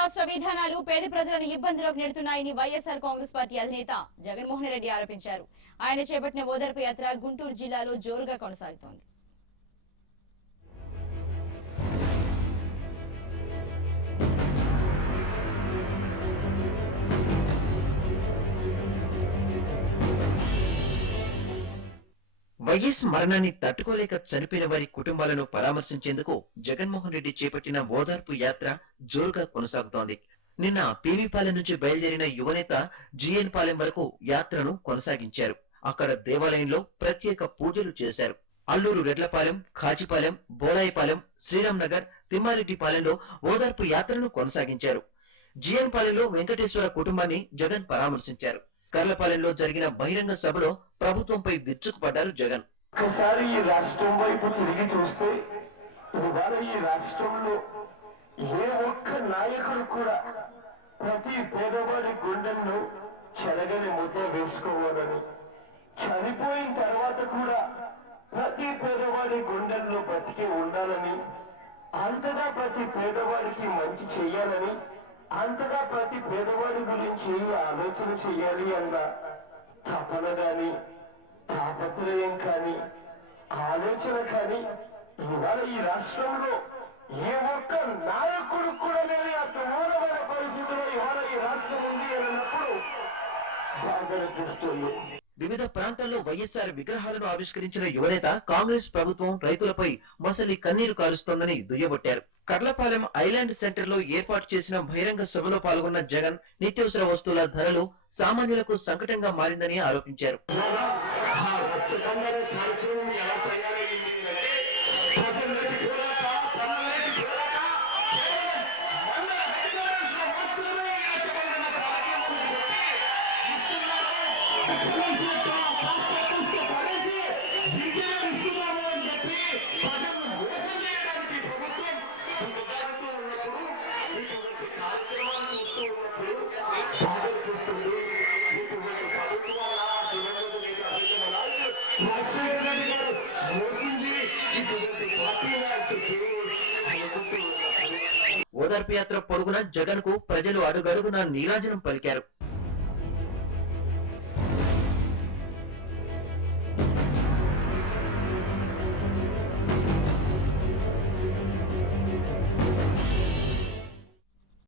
రాష్ట్ర విధానాలు పేద ప్రజలను ఇబ్బందులకు నెడుతున్నాయని వైఎస్ఆర్ కాంగ్రెస్ పార్టీ అధినేత జగన్మోహన్ రెడ్డి ఆరోపించారు. ఆయన చేపట్టిన ఓదార్పు యాత్ర గుంటూరు జిల్లాలో జోరుగా కొనసాగుతోంది. వైఎస్ మరణాన్ని తట్టుకోలేక చనిపోయిన వారి కుటుంబాలను పరామర్శించేందుకు జగన్మోహన్ రెడ్డి చేపట్టిన ఓదార్పు యాత్ర జోరుగా కొనసాగుతోంది. నిన్న పీవీపాలెం నుంచి బయలుదేరిన యువనేత జీఎన్ పాలెం వరకు యాత్రను కొనసాగించారు. అక్కడ దేవాలయంలో ప్రత్యేక పూజలు చేశారు. అల్లూరు రెడ్లపాలెం, ఖాజీపాలెం, బోలాయిపాలెం, శ్రీరామ్ నగర్, తిమ్మారెడ్డిపాలెంలో ఓదార్పు యాత్రను కొనసాగించారు. జీఎన్ పాలెంలో వెంకటేశ్వర కుటుంబాన్ని జగన్ పరామర్శించారు. కర్లపాలెంలో జరిగిన బహిరంగ సభలో ప్రభుత్వంపై విరుచుకుపడ్డారు జగన్. ఒకసారి ఈ రాష్ట్రం వైపు తిరిగి చూస్తే ఇవాళ ఈ రాష్ట్రంలో ఏ ఒక్క నాయకుడు కూడా ప్రతి పేదవాడి గుండెల్లో చెరగని ముద్ద వేసుకోవాలని, చనిపోయిన తర్వాత కూడా ప్రతి పేదవాడి గుండెల్లో బతికి ఉండాలని, అంతగా ప్రతి పేదవాడికి మంచి చేయాలని, అంతగా ప్రతి పేదవాడి గురించి ఆలోచన చేయాలి అన్న తపన కానీ, తాపత్రయం కానీ, ఆలోచన కానీ ఇవాళ ఈ రాష్ట్రంలో ఏ ఒక్క నాయకుడు కూడా లేని ఆ దుర్మార్గమైన పరిస్థితిలో ఇవాళ ఈ రాష్ట్రం ఉంది అన్నప్పుడు బాగా అనిపిస్తుంది. వివిధ ప్రాంతాల్లో వైఎస్ఆర్ విగ్రహాలను ఆవిష్కరించిన యువనేత కాంగ్రెస్ ప్రభుత్వం రైతులపై మసలి కన్నీరు కారుస్తోందని దుయ్యబట్టారు. కర్లపాలెం ఐలాండ్ సెంటర్ లో ఏర్పాటు చేసిన బహిరంగ సభలో పాల్గొన్న జగన్ నిత్యావసర వస్తువుల ధరలు సామాన్యులకు సంకటంగా మారిందని ఆరోపించారు. ఓదార్పు యాత్ర పొడుగున జగన్ కు ప్రజలు అడుగడుగునా నీరాజనం పలికారు.